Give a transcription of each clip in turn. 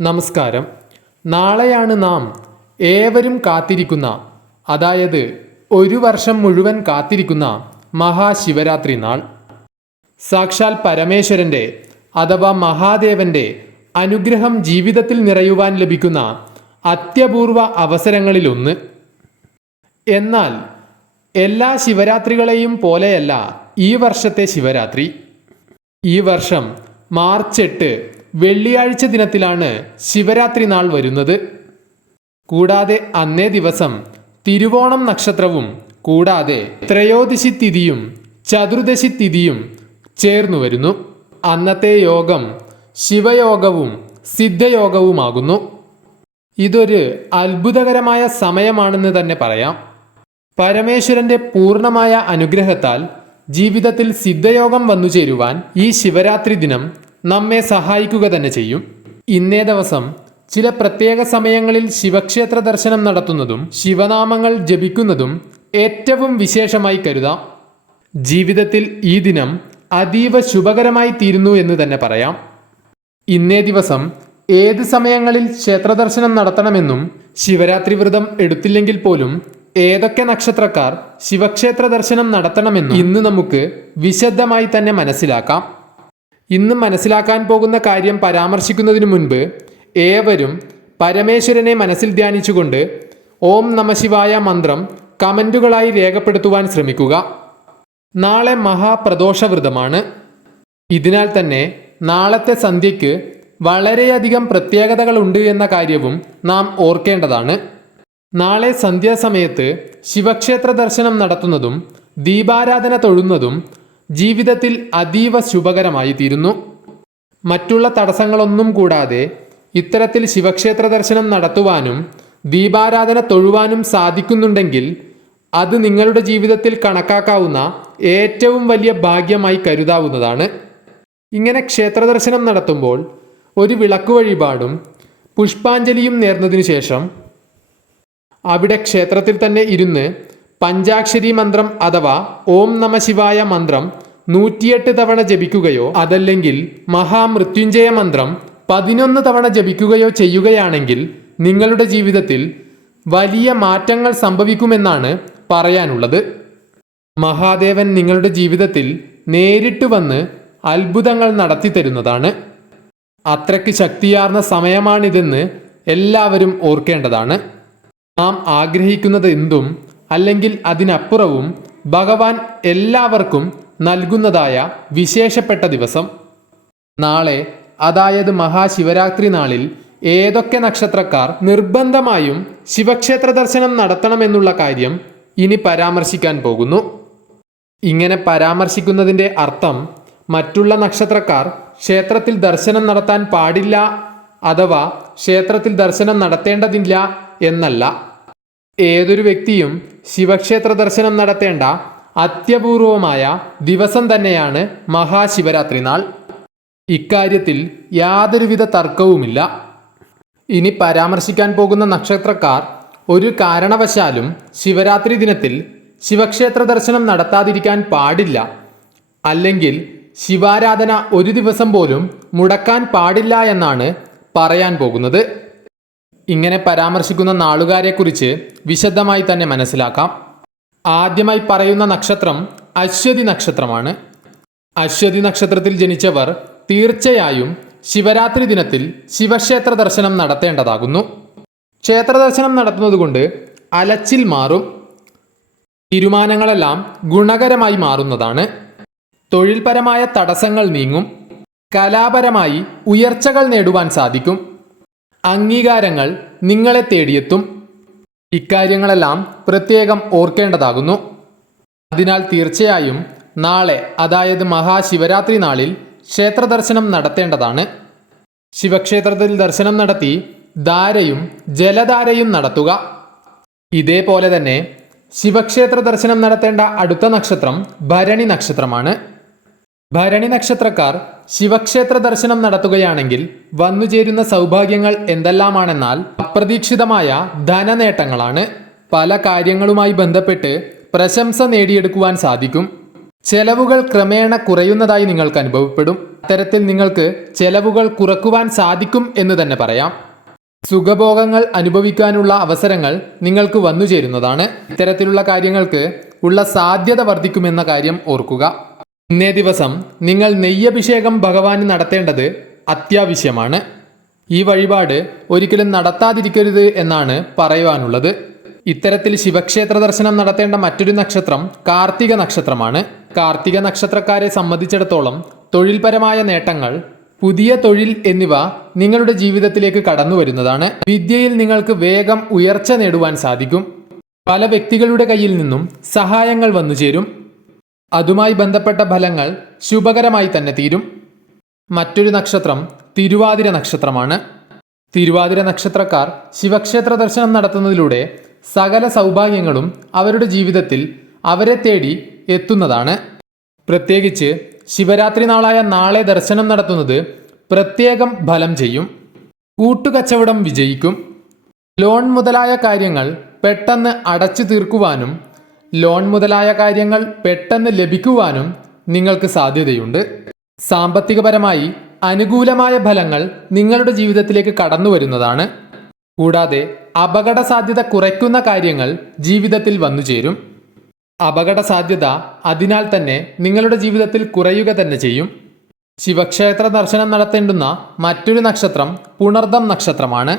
നമസ്കാരം. നാളെയാണ് നാം ഏവരും കാത്തിരിക്കുന്ന അതായത് ഒരു വർഷം മുഴുവൻ കാത്തിരിക്കുന്ന മഹാശിവരാത്രി നാൾ. സാക്ഷാൽ പരമേശ്വരന്റെ അഥവാ മഹാദേവന്റെ അനുഗ്രഹം ജീവിതത്തിൽ നിറയുവാൻ ലഭിക്കുന്ന അത്യപൂർവ അവസരങ്ങളിലൊന്ന്. എന്നാൽ എല്ലാ ശിവരാത്രികളെയും പോലെയല്ല ഈ വർഷത്തെ ശിവരാത്രി. ഈ വർഷം മാർച്ച് എട്ട് വെള്ളിയാഴ്ച ദിനത്തിലാണ് ശിവരാത്രി നാൾ വരുന്നത്. കൂടാതെ അന്നേ ദിവസം തിരുവോണം നക്ഷത്രവും കൂടാതെ ത്രയോദശി തിഥിയും ചതുർദശി തിഥിയും ചേർന്നു വരുന്നു. അന്നത്തെ യോഗം ശിവയോഗവും സിദ്ധയോഗവുമാകുന്നു. ഇതൊരു അത്ഭുതകരമായ സമയമാണെന്ന് തന്നെ പറയാം. പരമേശ്വരന്റെ പൂർണമായ അനുഗ്രഹത്താൽ ജീവിതത്തിൽ സിദ്ധയോഗം വന്നു ചേരുവാൻ ഈ ശിവരാത്രി ദിനം നമ്മെ സഹായിക്കുക തന്നെ ചെയ്യും. ഇന്നേ ദിവസം ചില പ്രത്യേക സമയങ്ങളിൽ ശിവക്ഷേത്ര ദർശനം നടത്തുന്നതും ശിവനാമങ്ങൾ ജപിക്കുന്നതും ഏറ്റവും വിശേഷമായി കരുതാം. ജീവിതത്തിൽ ഈ ദിനം അതീവ ശുഭകരമായി തീരുന്നു എന്ന് തന്നെ പറയാം. ഇന്നേ ദിവസം ഏത് സമയങ്ങളിൽ ക്ഷേത്രദർശനം നടത്തണമെന്നും ശിവരാത്രി വ്രതം എടുത്തില്ലെങ്കിൽ പോലും ഏതൊക്കെ നക്ഷത്രക്കാർ ശിവക്ഷേത്ര ദർശനം നടത്തണമെന്നും ഇന്ന് നമുക്ക് വിശദമായി തന്നെ മനസ്സിലാക്കാം. ഇന്ന് മനസ്സിലാക്കാൻ പോകുന്ന കാര്യം പരാമർശിക്കുന്നതിന് മുൻപ് ഏവരും പരമേശ്വരനെ മനസ്സിൽ ധ്യാനിച്ചുകൊണ്ട് ഓം നമശിവായ മന്ത്രം കമന്റുകളായി രേഖപ്പെടുത്തുവാൻ ശ്രമിക്കുക. നാളെ മഹാപ്രദോഷവ്രതമാണ്. ഇതിനാൽ തന്നെ നാളത്തെ സന്ധ്യയ്ക്ക് വളരെയധികം പ്രത്യേകതകളുണ്ട് എന്ന കാര്യവും നാം ഓർക്കേണ്ടതാണ്. നാളെ സന്ധ്യാസമയത്ത് ശിവക്ഷേത്ര ദർശനം നടത്തുന്നതും ദീപാരാധന തൊഴുന്നതും ജീവിതത്തിൽ അതീവ ശുഭകരമായി തീരുന്നു മറ്റുള്ള തടസ്സങ്ങളൊന്നും കൂടാതെ ഇത്തരത്തിൽ ശിവക്ഷേത്ര ദർശനം നടത്തുവാനും ദീപാരാധന തൊഴുവാനും സാധിക്കുന്നുണ്ടെങ്കിൽ അത് നിങ്ങളുടെ ജീവിതത്തിൽ കണക്കാക്കാവുന്ന ഏറ്റവും വലിയ ഭാഗ്യമായി കരുതാവുന്നതാണ്. ഇങ്ങനെ ക്ഷേത്ര ദർശനം നടത്തുമ്പോൾ ഒരു വിളക്ക് വഴിപാടും പുഷ്പാഞ്ജലിയും നേർന്നതിനു ശേഷം അവിടെ ക്ഷേത്രത്തിൽ തന്നെ ഇരുന്ന് പഞ്ചാക്ഷരി മന്ത്രം അഥവാ ഓം നമ ശിവായ മന്ത്രം നൂറ്റിയെട്ട് തവണ ജപിക്കുകയോ അതല്ലെങ്കിൽ മഹാമൃത്യുഞ്ജയ മന്ത്രം പതിനൊന്ന് തവണ ജപിക്കുകയോ ചെയ്യുകയാണെങ്കിൽ നിങ്ങളുടെ ജീവിതത്തിൽ വലിയ മാറ്റങ്ങൾ സംഭവിക്കുമെന്നാണ് പറയാനുള്ളത്. മഹാദേവൻ നിങ്ങളുടെ ജീവിതത്തിൽ നേരിട്ട് വന്ന് അത്ഭുതങ്ങൾ നടത്തി തരുന്നതാണ്. അത്രയ്ക്ക് ശക്തിയാർന്ന സമയമാണിതെന്ന് എല്ലാവരും ഓർക്കേണ്ടതാണ്. നാം ആഗ്രഹിക്കുന്നത് എന്തും അല്ലെങ്കിൽ അതിനപ്പുറവും ഭഗവാൻ എല്ലാവർക്കും നൽകുന്നതായ വിശേഷപ്പെട്ട ദിവസം. നാളെ അതായത് മഹാശിവരാത്രി നാളിൽ ഏതൊക്കെ നക്ഷത്രക്കാർ നിർബന്ധമായും ശിവക്ഷേത്ര ദർശനം നടത്തണമെന്നുള്ള കാര്യം ഇനി പരാമർശിക്കാൻ പോകുന്നു. ഇങ്ങനെ പരാമർശിക്കുന്നതിന്റെ അർത്ഥം മറ്റുള്ള നക്ഷത്രക്കാർ ക്ഷേത്രത്തിൽ ദർശനം നടത്താൻ പാടില്ല അഥവാ ക്ഷേത്രത്തിൽ ദർശനം നടത്തേണ്ടതില്ല എന്നല്ല. ഏതൊരു വ്യക്തിയും ശിവക്ഷേത്ര ദർശനം നടത്തേണ്ട അത്യപൂർവമായ ദിവസം തന്നെയാണ് മഹാശിവരാത്രി നാൾ. ഇക്കാര്യത്തിൽ യാതൊരുവിധ തർക്കവുമില്ല. ഇനി പരാമർശിക്കാൻ പോകുന്ന നക്ഷത്രക്കാർ ഒരു കാരണവശാലും ശിവരാത്രി ദിനത്തിൽ ശിവക്ഷേത്ര ദർശനം നടത്താതിരിക്കാൻ പാടില്ല. അല്ലെങ്കിൽ ശിവാരാധന ഒരു ദിവസം പോലും മുടക്കാൻ പാടില്ല എന്നാണ് പറയാൻ പോകുന്നത്. ഇങ്ങനെ പരാമർശിക്കുന്ന നാളുകാരെക്കുറിച്ച് വിശദമായി തന്നെ മനസ്സിലാക്കാം. ആദ്യമായി പറയുന്ന നക്ഷത്രം അശ്വതി നക്ഷത്രമാണ്. അശ്വതി നക്ഷത്രത്തിൽ ജനിച്ചവർ തീർച്ചയായും ശിവരാത്രി ദിനത്തിൽ ശിവക്ഷേത്ര ദർശനം നടത്തേണ്ടതാകുന്നു. ക്ഷേത്ര ദർശനം നടത്തുന്നതുകൊണ്ട് അലച്ചിൽ മാറും. തീരുമാനങ്ങളെല്ലാം ഗുണകരമായി മാറുന്നതാണ്. തൊഴിൽപരമായ തടസ്സങ്ങൾ നീങ്ങും. കലാപരമായി ഉയർച്ചകൾ നേടുവാൻ സാധിക്കും. അംഗീകാരങ്ങൾ നിങ്ങളെ തേടിയെത്തും. ഇക്കാര്യങ്ങളെല്ലാം പ്രത്യേകം ഓർക്കേണ്ടതാകുന്നു. അതിനാൽ തീർച്ചയായും നാളെ അതായത് മഹാശിവരാത്രി നാളിൽ ക്ഷേത്ര ദർശനം നടത്തേണ്ടതാണ്. ശിവക്ഷേത്രത്തിൽ ദർശനം നടത്തി ധാരയും ജലധാരയും നടത്തുക. ഇതേപോലെ തന്നെ ശിവക്ഷേത്ര ദർശനം നടത്തേണ്ട അടുത്ത നക്ഷത്രം ഭരണി നക്ഷത്രമാണ്. ഭരണി നക്ഷത്രക്കാർ ശിവക്ഷേത്ര ദർശനം നടത്തുകയാണെങ്കിൽ വന്നുചേരുന്ന സൗഭാഗ്യങ്ങൾ എന്തെല്ലാമാണെന്നാൽ അപ്രതീക്ഷിതമായ ധനനേട്ടങ്ങളാണ്. പല കാര്യങ്ങളുമായി ബന്ധപ്പെട്ട് പ്രശംസ നേടിയെടുക്കുവാൻ സാധിക്കും. ചെലവുകൾ ക്രമേണ കുറയുന്നതായി നിങ്ങൾക്ക് അനുഭവപ്പെടും. അത്തരത്തിൽ നിങ്ങൾക്ക് ചെലവുകൾ കുറക്കുവാൻ സാധിക്കും എന്ന് തന്നെ പറയാം. സുഖഭോഗങ്ങൾ അനുഭവിക്കാനുള്ള അവസരങ്ങൾ നിങ്ങൾക്ക് വന്നു ചേരുന്നതാണ്. ഇത്തരത്തിലുള്ള കാര്യങ്ങൾക്ക് ഉള്ള സാധ്യത വർദ്ധിക്കുമെന്ന കാര്യം ഓർക്കുക. ഇന്നേ ദിവസം നിങ്ങൾ നെയ്യഭിഷേകം ഭഗവാന് നടത്തേണ്ടത് അത്യാവശ്യമാണ്. ഈ വഴിപാട് ഒരിക്കലും നടത്താതിരിക്കരുത് എന്നാണ് പറയുവാനുള്ളത്. ഇത്തരത്തിൽ ശിവക്ഷേത്ര ദർശനം നടത്തേണ്ട മറ്റൊരു നക്ഷത്രം കാർത്തിക നക്ഷത്രമാണ്. കാർത്തിക നക്ഷത്രക്കാരെ സംബന്ധിച്ചിടത്തോളം തൊഴിൽപരമായ നേട്ടങ്ങൾ പുതിയ തൊഴിൽ എന്നിവ നിങ്ങളുടെ ജീവിതത്തിലേക്ക് കടന്നു വരുന്നതാണ്. വിദ്യയിൽ നിങ്ങൾക്ക് വേഗം ഉയർച്ച നേടുവാൻ സാധിക്കും. പല വ്യക്തികളുടെ കയ്യിൽ നിന്നും സഹായങ്ങൾ വന്നു ചേരും അതുമായി ബന്ധപ്പെട്ട ഫലങ്ങൾ ശുഭകരമായി തന്നെ തീരും. മറ്റൊരു നക്ഷത്രം തിരുവാതിര നക്ഷത്രമാണ്. തിരുവാതിര നക്ഷത്രക്കാർ ശിവക്ഷേത്ര ദർശനം നടത്തുന്നതിലൂടെ സകല സൗഭാഗ്യങ്ങളും അവരുടെ ജീവിതത്തിൽ അവരെ തേടി എത്തുന്നതാണ്. പ്രത്യേകിച്ച് ശിവരാത്രി നാളായ നാളെ ദർശനം നടത്തുന്നത് പ്രത്യേകം ഫലം ചെയ്യും. കൂട്ടുകച്ചവടം വിജയിക്കും. ലോൺ മുതലായ കാര്യങ്ങൾ പെട്ടെന്ന് അടച്ചു തീർക്കുവാനും ലോൺ മുതലായ കാര്യങ്ങൾ പെട്ടെന്ന് ലഭിക്കുവാനും നിങ്ങൾക്ക് സാധ്യതയുണ്ട്. സാമ്പത്തികപരമായി അനുകൂലമായ ഫലങ്ങൾ നിങ്ങളുടെ ജീവിതത്തിലേക്ക് കടന്നു വരുന്നതാണ്. കൂടാതെ അപകട സാധ്യത കുറയ്ക്കുന്ന കാര്യങ്ങൾ ജീവിതത്തിൽ വന്നു ചേരും. അപകട സാധ്യത അതിനാൽ തന്നെ നിങ്ങളുടെ ജീവിതത്തിൽ കുറയുക തന്നെ ചെയ്യും. ശിവക്ഷേത്ര ദർശനം നടത്തേണ്ടുന്ന മറ്റൊരു നക്ഷത്രം പുണർദം നക്ഷത്രമാണ്.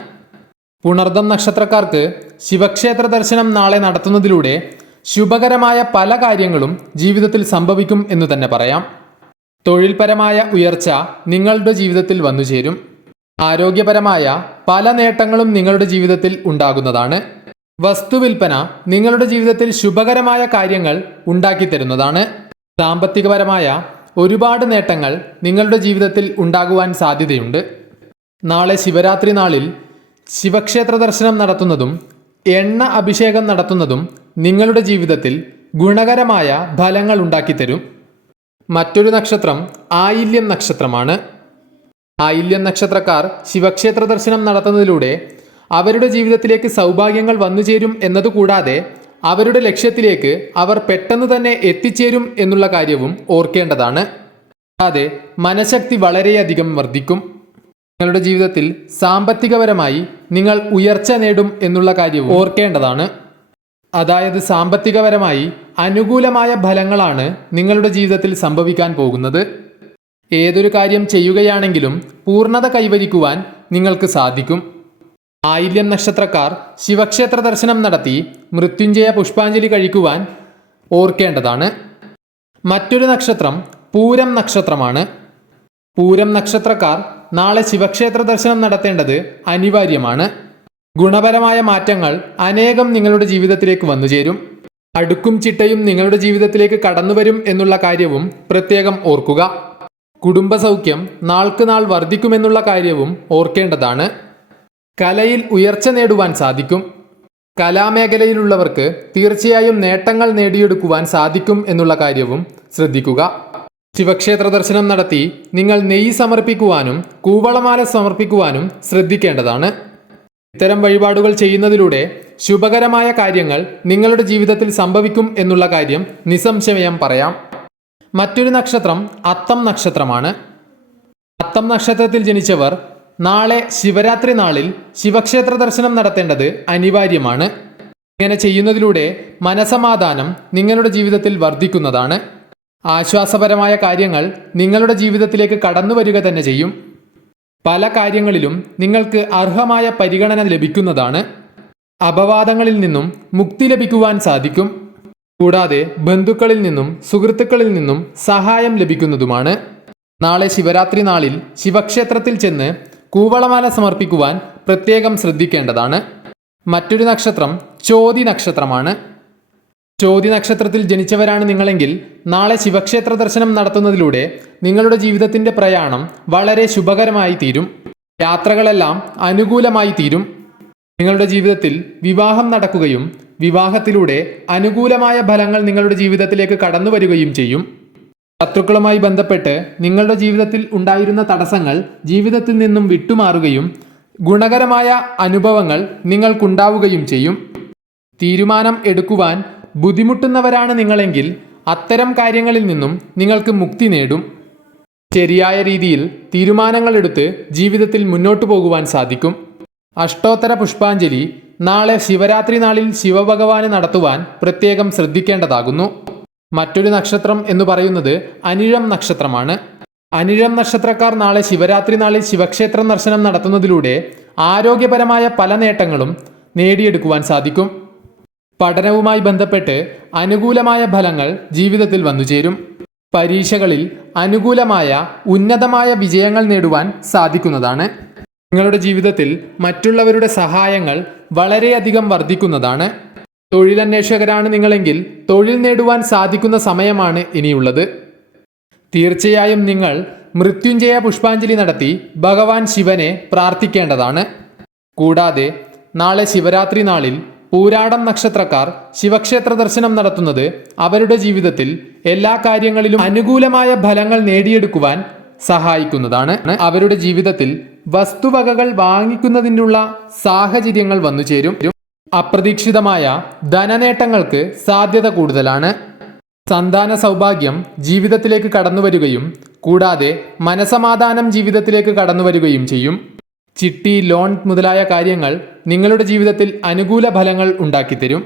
പുണർദം നക്ഷത്രക്കാർക്ക് ശിവക്ഷേത്ര ദർശനം നാളെ നടത്തുന്നതിലൂടെ ശുഭകരമായ പല കാര്യങ്ങളും ജീവിതത്തിൽ സംഭവിക്കും എന്ന് തന്നെ പറയാം. തൊഴിൽപരമായ ഉയർച്ച നിങ്ങളുടെ ജീവിതത്തിൽ വന്നു ചേരും. ആരോഗ്യപരമായ പല നേട്ടങ്ങളും നിങ്ങളുടെ ജീവിതത്തിൽ ഉണ്ടാകുന്നതാണ്. വസ്തുവിൽപ്പന നിങ്ങളുടെ ജീവിതത്തിൽ ശുഭകരമായ കാര്യങ്ങൾ ഉണ്ടാക്കി തരുന്നതാണ്. സാമ്പത്തികപരമായ ഒരുപാട് നേട്ടങ്ങൾ നിങ്ങളുടെ ജീവിതത്തിൽ ഉണ്ടാകുവാൻ സാധ്യതയുണ്ട്. നാളെ ശിവരാത്രി നാളിൽ ശിവക്ഷേത്ര ദർശനം നടത്തുന്നതും എണ്ണ അഭിഷേകം നടത്തുന്നതും നിങ്ങളുടെ ജീവിതത്തിൽ ഗുണകരമായ ഫലങ്ങൾ ഉണ്ടാക്കിത്തരും. മറ്റൊരു നക്ഷത്രം ആയില്യം നക്ഷത്രമാണ്. ആയില്യം നക്ഷത്രക്കാർ ശിവക്ഷേത്ര ദർശനം നടത്തുന്നതിലൂടെ അവരുടെ ജീവിതത്തിലേക്ക് സൗഭാഗ്യങ്ങൾ വന്നു ചേരും എന്നതുകൂടാതെ അവരുടെ ലക്ഷ്യത്തിലേക്ക് അവർ പെട്ടെന്ന് തന്നെ എത്തിച്ചേരും എന്നുള്ള കാര്യവും ഓർക്കേണ്ടതാണ്. കൂടാതെ മനഃശക്തി വളരെയധികം വർദ്ധിക്കും. നിങ്ങളുടെ ജീവിതത്തിൽ സാമ്പത്തികപരമായി നിങ്ങൾ ഉയർച്ച നേടും എന്നുള്ള കാര്യവും ഓർക്കേണ്ടതാണ്. അതായത് സാമ്പത്തികപരമായി അനുകൂലമായ ഫലങ്ങളാണ് നിങ്ങളുടെ ജീവിതത്തിൽ സംഭവിക്കാൻ പോകുന്നത്. ഏതൊരു കാര്യം ചെയ്യുകയാണെങ്കിലും പൂർണത കൈവരിക്കുവാൻ നിങ്ങൾക്ക് സാധിക്കും. ആയില്യം നക്ഷത്രക്കാർ ശിവക്ഷേത്ര ദർശനം നടത്തി മൃത്യുഞ്ജയ പുഷ്പാഞ്ജലി കഴിക്കുവാൻ ഓർക്കേണ്ടതാണ്. മറ്റൊരു നക്ഷത്രം പൂരം നക്ഷത്രമാണ്. പൂരം നക്ഷത്രക്കാർ നാളെ ശിവക്ഷേത്ര ദർശനം നടത്തേണ്ടത് അനിവാര്യമാണ്. ഗുണപരമായ മാറ്റങ്ങൾ അനേകം നിങ്ങളുടെ ജീവിതത്തിലേക്ക് വന്നുചേരും അടുക്കും ചിട്ടയും നിങ്ങളുടെ ജീവിതത്തിലേക്ക് കടന്നുവരും എന്നുള്ള കാര്യവും പ്രത്യേകം ഓർക്കുക. കുടുംബസൗഖ്യം നാൾക്ക് നാൾ വർദ്ധിക്കുമെന്നുള്ള കാര്യവും ഓർക്കേണ്ടതാണ്. കലയിൽ ഉയർച്ച നേടുവാൻ സാധിക്കും. കലാമേഖലയിലുള്ളവർക്ക് തീർച്ചയായും നേട്ടങ്ങൾ നേടിയെടുക്കുവാൻ സാധിക്കും എന്നുള്ള കാര്യവും ശ്രദ്ധിക്കുക. ശിവക്ഷേത്ര ദർശനം നടത്തി നിങ്ങൾ നെയ്യ് സമർപ്പിക്കുവാനും കൂവളമാല സമർപ്പിക്കുവാനും ശ്രദ്ധിക്കേണ്ടതാണ്. ഇത്തരം വഴിപാടുകൾ ചെയ്യുന്നതിലൂടെ ശുഭകരമായ കാര്യങ്ങൾ നിങ്ങളുടെ ജീവിതത്തിൽ സംഭവിക്കും എന്നുള്ള കാര്യം നിസ്സംശയം പറയാം. മറ്റൊരു നക്ഷത്രം അത്തം നക്ഷത്രമാണ്. അത്തം നക്ഷത്രത്തിൽ ജനിച്ചവർ നാളെ ശിവരാത്രി നാളിൽ ശിവക്ഷേത്ര ദർശനം നടത്തേണ്ടത് അനിവാര്യമാണ്. ഇങ്ങനെ ചെയ്യുന്നതിലൂടെ മനസമാധാനം നിങ്ങളുടെ ജീവിതത്തിൽ വർദ്ധിക്കുന്നതാണ്. ആശ്വാസപരമായ കാര്യങ്ങൾ നിങ്ങളുടെ ജീവിതത്തിലേക്ക് കടന്നു വരിക തന്നെ ചെയ്യും. പല കാര്യങ്ങളിലും നിങ്ങൾക്ക് അർഹമായ പരിഗണന ലഭിക്കുന്നതാണ്. അപവാദങ്ങളിൽ നിന്നും മുക്തി ലഭിക്കുവാൻ സാധിക്കും. കൂടാതെ ബന്ധുക്കളിൽ നിന്നും സുഹൃത്തുക്കളിൽ നിന്നും സഹായം ലഭിക്കുന്നതുമാണ്. നാളെ ശിവരാത്രി നാളിൽ ശിവക്ഷേത്രത്തിൽ ചെന്ന് കൂവളമാല സമർപ്പിക്കുവാൻ പ്രത്യേകം ശ്രദ്ധിക്കേണ്ടതാണ്. മറ്റൊരു നക്ഷത്രം ചോതി നക്ഷത്രമാണ്. ചോതി നക്ഷത്രത്തിൽ ജനിച്ചവരാണ് നിങ്ങളെങ്കിൽ നാളെ ശിവക്ഷേത്ര ദർശനം നടത്തുന്നതിലൂടെ നിങ്ങളുടെ ജീവിതത്തിന്റെ പ്രയാണം വളരെ ശുഭകരമായി തീരും. യാത്രകളെല്ലാം അനുകൂലമായി തീരും. നിങ്ങളുടെ ജീവിതത്തിൽ വിവാഹം നടക്കുകയും വിവാഹത്തിലൂടെ അനുകൂലമായ ഫലങ്ങൾ നിങ്ങളുടെ ജീവിതത്തിലേക്ക് കടന്നു വരികയും ചെയ്യും. ശത്രുക്കളുമായി ബന്ധപ്പെട്ട് നിങ്ങളുടെ ജീവിതത്തിൽ ഉണ്ടായിരുന്ന തടസ്സങ്ങൾ ജീവിതത്തിൽ നിന്നും വിട്ടുമാറുകയും ഗുണകരമായ അനുഭവങ്ങൾ നിങ്ങൾക്കുണ്ടാവുകയും ചെയ്യും. തീരുമാനം എടുക്കുവാൻ ബുദ്ധിമുട്ടുന്നവരാണ് നിങ്ങളെങ്കിൽ അത്തരം കാര്യങ്ങളിൽ നിന്നും നിങ്ങൾക്ക് മുക്തി നേടും. ശരിയായ രീതിയിൽ തീരുമാനങ്ങളെടുത്ത് ജീവിതത്തിൽ മുന്നോട്ടു പോകുവാൻ സാധിക്കും. അഷ്ടോത്തര പുഷ്പാഞ്ജലി നാളെ ശിവരാത്രി നാളിൽ ശിവഭഗവാന് നടത്തുവാൻ പ്രത്യേകം ശ്രദ്ധിക്കേണ്ടതാകുന്നു. മറ്റൊരു നക്ഷത്രം എന്ന് പറയുന്നത് അനിഴം നക്ഷത്രമാണ്. അനിഴം നക്ഷത്രക്കാർ നാളെ ശിവരാത്രി നാളിൽ ശിവക്ഷേത്ര ദർശനം നടത്തുന്നതിലൂടെ ആരോഗ്യപരമായ പല നേട്ടങ്ങളും നേടിയെടുക്കുവാൻ സാധിക്കും. പഠനവുമായി ബന്ധപ്പെട്ട് അനുകൂലമായ ഫലങ്ങൾ ജീവിതത്തിൽ വന്നു ചേരും. പരീക്ഷകളിൽ അനുകൂലമായ ഉന്നതമായ വിജയങ്ങൾ നേടുവാൻ സാധിക്കുന്നതാണ്. നിങ്ങളുടെ ജീവിതത്തിൽ മറ്റുള്ളവരുടെ സഹായങ്ങൾ വളരെയധികം വർദ്ധിക്കുന്നതാണ്. തൊഴിലന്വേഷകരാണ് നിങ്ങളെങ്കിൽ തൊഴിൽ നേടുവാൻ സാധിക്കുന്ന സമയമാണ് ഇനിയുള്ളത്. തീർച്ചയായും നിങ്ങൾ മൃത്യുഞ്ജയ പുഷ്പാഞ്ജലി നടത്തി ഭഗവാൻ ശിവനെ പ്രാർത്ഥിക്കേണ്ടതാണ്. കൂടാതെ നാളെ ശിവരാത്രി നാളിൽ പൂരാടം നക്ഷത്രക്കാർ ശിവക്ഷേത്ര ദർശനം നടത്തുന്നത് അവരുടെ ജീവിതത്തിൽ എല്ലാ കാര്യങ്ങളിലും അനുകൂലമായ ഫലങ്ങൾ നേടിയെടുക്കുവാൻ സഹായിക്കുന്നതാണ്. അവരുടെ ജീവിതത്തിൽ വസ്തുവകകൾ വാങ്ങിക്കുന്നതിനുള്ള സാഹചര്യങ്ങൾ വന്നു ചേരും. അപ്രതീക്ഷിതമായ ധനനേട്ടങ്ങൾക്ക് സാധ്യത കൂടുതലാണ്. സന്താന സൗഭാഗ്യം ജീവിതത്തിലേക്ക് കടന്നു വരികയും കൂടാതെ മനസമാധാനം ജീവിതത്തിലേക്ക് കടന്നു വരികയും ചെയ്യും. ചിട്ടി ലോൺ മുതലായ കാര്യങ്ങൾ നിങ്ങളുടെ ജീവിതത്തിൽ അനുകൂല ഫലങ്ങൾ ഉണ്ടാക്കിത്തരും.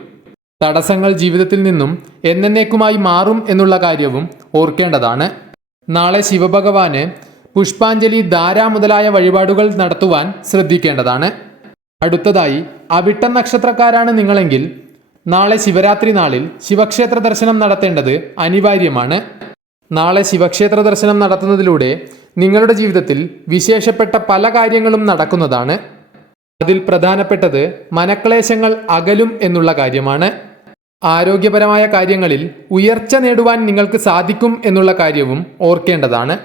തടസ്സങ്ങൾ ജീവിതത്തിൽ നിന്നും എന്നേക്കുമായി മാറും എന്നുള്ള കാര്യവും ഓർക്കേണ്ടതാണ്. നാളെ ശിവഭഗവാന് പുഷ്പാഞ്ജലി ധാര മുതലായ വഴിപാടുകൾ നടത്തുവാൻ ശ്രദ്ധിക്കേണ്ടതാണ്. അടുത്തതായി അവിട്ട നക്ഷത്രക്കാരാണ് നിങ്ങളെങ്കിൽ നാളെ ശിവരാത്രി നാളിൽ ശിവക്ഷേത്ര ദർശനം നടത്തേണ്ടത് അനിവാര്യമാണ്. നാളെ ശിവക്ഷേത്ര ദർശനം നടത്തുന്നതിലൂടെ നിങ്ങളുടെ ജീവിതത്തിൽ വിശേഷപ്പെട്ട പല കാര്യങ്ങളും നടക്കുന്നതാണ്. അതിൽ പ്രധാനപ്പെട്ടത് മനക്ലേശങ്ങൾ അകലും എന്നുള്ള കാര്യമാണ്. ആരോഗ്യപരമായ കാര്യങ്ങളിൽ ഉയർച്ച നേടുവാൻ നിങ്ങൾക്ക് സാധിക്കും എന്നുള്ള കാര്യവും ഓർക്കേണ്ടതാണ്.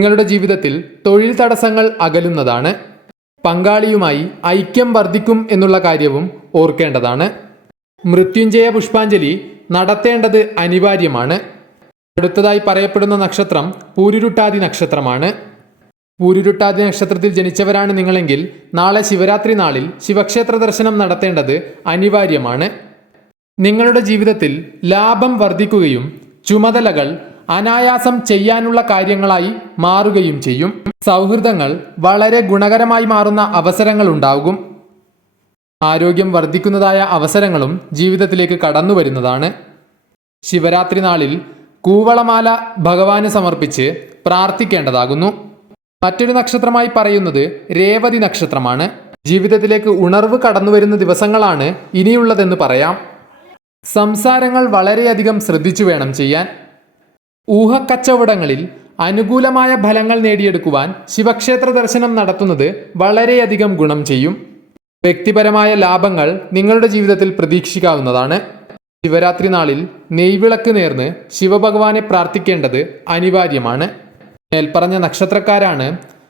നിങ്ങളുടെ ജീവിതത്തിൽ തൊഴിൽ തടസ്സങ്ങൾ അകലുന്നതാണ്. പങ്കാളിയുമായി ഐക്യം വർദ്ധിക്കും എന്നുള്ള കാര്യവും ഓർക്കേണ്ടതാണ്. മൃത്യുഞ്ജയ പുഷ്പാഞ്ജലി നടത്തേണ്ടത് അനിവാര്യമാണ്. അടുത്തതായി പറയപ്പെടുന്ന നക്ഷത്രം പൂരുരുട്ടാതി നക്ഷത്രമാണ്. പൂരുരുട്ടാതി നക്ഷത്രത്തിൽ ജനിച്ചവരാണ് നിങ്ങളെങ്കിൽ നാളെ ശിവരാത്രി നാളിൽ ശിവക്ഷേത്ര ദർശനം നടത്തേണ്ടത് അനിവാര്യമാണ്. നിങ്ങളുടെ ജീവിതത്തിൽ ലാഭം വർദ്ധിക്കുകയും ചുമതലകൾ അനായാസം ചെയ്യാനുള്ള കാര്യങ്ങളായി മാറുകയും ചെയ്യും. സൗഹൃദങ്ങൾ വളരെ ഗുണകരമായി മാറുന്ന അവസരങ്ങൾ ഉണ്ടാകും. ആരോഗ്യം വർദ്ധിക്കുന്നതായ അവസരങ്ങളും ജീവിതത്തിലേക്ക് കടന്നു വരുന്നതാണ് ശിവരാത്രി നാളിൽ കൂവളമാല ഭഗവാന് സമർപ്പിച്ച് പ്രാർത്ഥിക്കേണ്ടതാകുന്നു. മറ്റൊരു നക്ഷത്രമായി പറയുന്നത് രേവതി നക്ഷത്രമാണ്. ജീവിതത്തിലേക്ക് ഉണർവ് കടന്നു വരുന്ന ദിവസങ്ങളാണ് ഇനിയുള്ളതെന്ന് പറയാം. സംസാരങ്ങൾ വളരെയധികം ശ്രദ്ധിച്ചു വേണം ചെയ്യാൻ. ഊഹക്കച്ചവടങ്ങളിൽ അനുകൂലമായ ഫലങ്ങൾ നേടിയെടുക്കുവാൻ ശിവക്ഷേത്ര ദർശനം നടത്തുന്നത് വളരെയധികം ഗുണം ചെയ്യും. വ്യക്തിപരമായ ലാഭങ്ങൾ നിങ്ങളുടെ ജീവിതത്തിൽ പ്രതീക്ഷിക്കാവുന്നതാണ്. ശിവരാത്രി നാളിൽ നെയ്വിളക്ക് നേർന്ന് ശിവഭഗവാനെ പ്രാർത്ഥിക്കേണ്ടത് അനിവാര്യമാണ്. മേൽപ്പറഞ്ഞ നക്ഷത്രക്കാരാണ്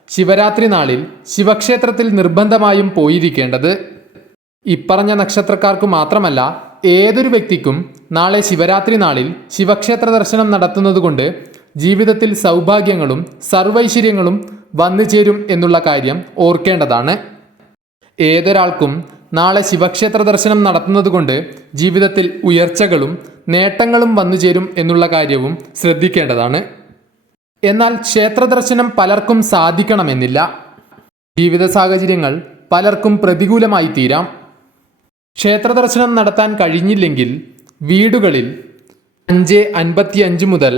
ശിവരാത്രി നാളിൽ ശിവക്ഷേത്രത്തിൽ നിർബന്ധമായും പോയിരിക്കേണ്ടത്. ഇപ്പറഞ്ഞ നക്ഷത്രക്കാർക്ക് മാത്രമല്ല ഏതൊരു വ്യക്തിക്കും നാളെ ശിവരാത്രി നാളിൽ ശിവക്ഷേത്ര ദർശനം നടത്തുന്നതുകൊണ്ട് ജീവിതത്തിൽ സൗഭാഗ്യങ്ങളും സർവൈശ്വര്യങ്ങളും വന്നു ചേരും എന്നുള്ള കാര്യം ഓർക്കേണ്ടതാണ്. ഏതൊരാൾക്കും നാളെ ശിവക്ഷേത്ര ദർശനം നടത്തുന്നതുകൊണ്ട് ജീവിതത്തിൽ ഉയർച്ചകളും നേട്ടങ്ങളും വന്നു ചേരും എന്നുള്ള കാര്യവും ശ്രദ്ധിക്കേണ്ടതാണ്. എന്നാൽ ക്ഷേത്ര ദർശനം പലർക്കും സാധിക്കണമെന്നില്ല. ജീവിത സാഹചര്യങ്ങൾ പലർക്കും പ്രതികൂലമായി തീരാം. ക്ഷേത്ര ദർശനം നടത്താൻ കഴിഞ്ഞില്ലെങ്കിൽ വീടുകളിൽ അഞ്ച് അൻപത്തി അഞ്ച് മുതൽ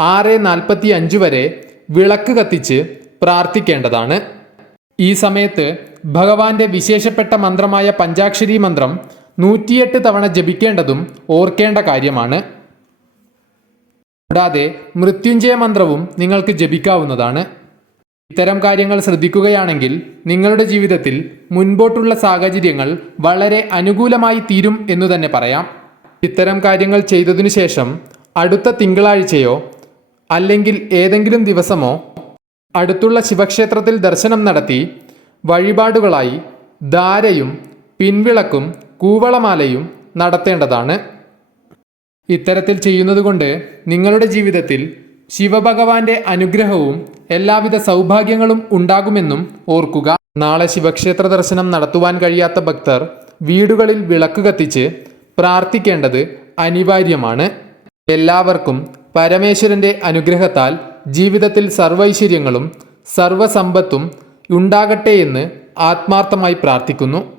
ആറ് നാൽപ്പത്തി അഞ്ച് വരെ വിളക്ക് കത്തിച്ച് പ്രാർത്ഥിക്കേണ്ടതാണ്. ഈ സമയത്ത് ഭഗവാന്റെ വിശേഷപ്പെട്ട മന്ത്രമായ പഞ്ചാക്ഷരി മന്ത്രം നൂറ്റിയെട്ട് തവണ ജപിക്കേണ്ടതും ഓർക്കേണ്ട കാര്യമാണ്. കൂടാതെ മൃത്യുഞ്ജയ മന്ത്രവും നിങ്ങൾക്ക് ജപിക്കാവുന്നതാണ്. ഇത്തരം കാര്യങ്ങൾ ശ്രദ്ധിക്കുകയാണെങ്കിൽ നിങ്ങളുടെ ജീവിതത്തിൽ മുൻപോട്ടുള്ള സാഹചര്യങ്ങൾ വളരെ അനുകൂലമായി തീരും എന്ന് തന്നെ പറയാം. ഇത്തരം കാര്യങ്ങൾ ചെയ്തതിനു ശേഷം അടുത്ത തിങ്കളാഴ്ചയോ അല്ലെങ്കിൽ ഏതെങ്കിലും ദിവസമോ അടുത്തുള്ള ശിവക്ഷേത്രത്തിൽ ദർശനം നടത്തി വഴിപാടുകളായി ധാരയും പിൻവിളക്കും കൂവളമാലയും നടത്തേണ്ടതാണ്. ഇത്തരത്തിൽ ചെയ്യുന്നതുകൊണ്ട് നിങ്ങളുടെ ജീവിതത്തിൽ ശിവഭഗവാന്റെ അനുഗ്രഹവും എല്ലാവിധ സൗഭാഗ്യങ്ങളും ഉണ്ടാകുമെന്നും ഓർക്കുക. നാളെ ശിവക്ഷേത്ര ദർശനം നടത്തുവാൻ കഴിയാത്ത ഭക്തർ വീടുകളിൽ വിളക്ക് കത്തിച്ച് പ്രാർത്ഥിക്കേണ്ടത് അനിവാര്യമാണ്. എല്ലാവർക്കും പരമേശ്വരന്റെ അനുഗ്രഹത്താൽ ജീവിതത്തിൽ സർവൈശ്വര്യങ്ങളും സർവസമ്പത്തും ഉണ്ടാകട്ടെ എന്ന് ആത്മാർത്ഥമായി പ്രാർത്ഥിക്കുന്നു.